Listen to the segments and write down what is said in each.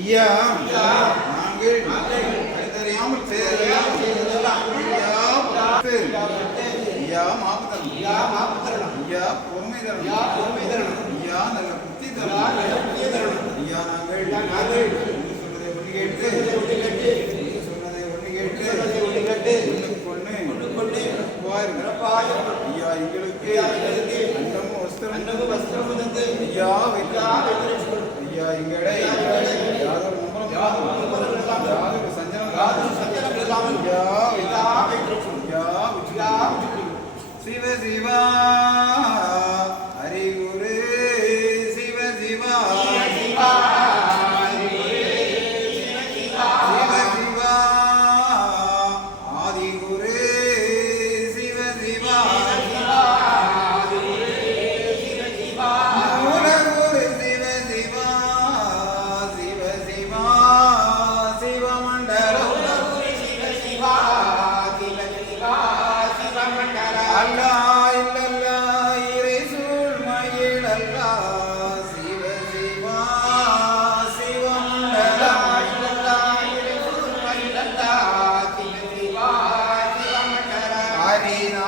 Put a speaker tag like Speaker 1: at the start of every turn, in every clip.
Speaker 1: ஐயா நாங்கள் அறிந்தறியாமல் செய்ததெல்லாம் ஐயா ஐயா மாபுதன் ஐயா பொறுமை தரணும். ஐயா நல்ல புத்தி தரணும். ஐயா நாங்கள் நீ சொன்னதை ஒன்று கேட்டு நீ சொன்னதை ஒன்று கேட்டு ஒண்ணுக்கு ஒண்ணு பிறப்பாயிரு. ஐயா எங்களுக்கு அன்னமும் வஸ்திரமும் ஐயா எங்களை ஐயா ஐயா
Speaker 2: शिव शिवा carina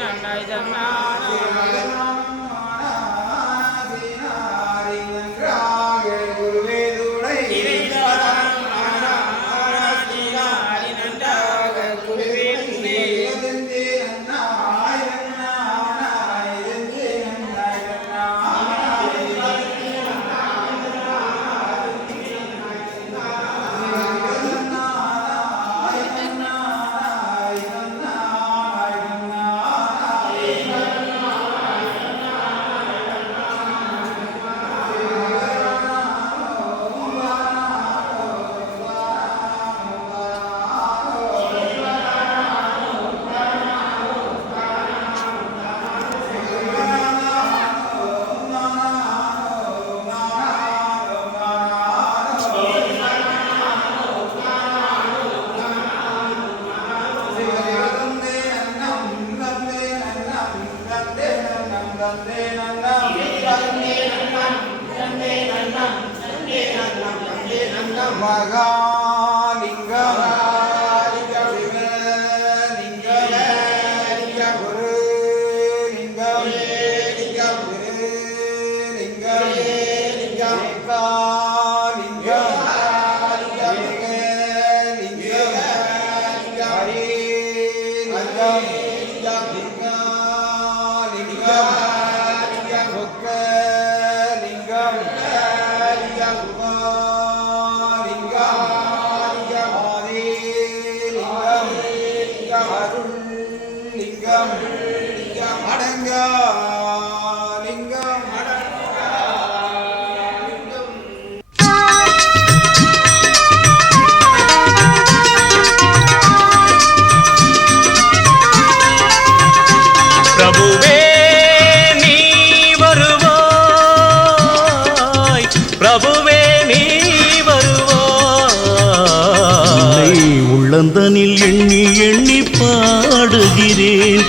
Speaker 2: నన్న ఇదన్నా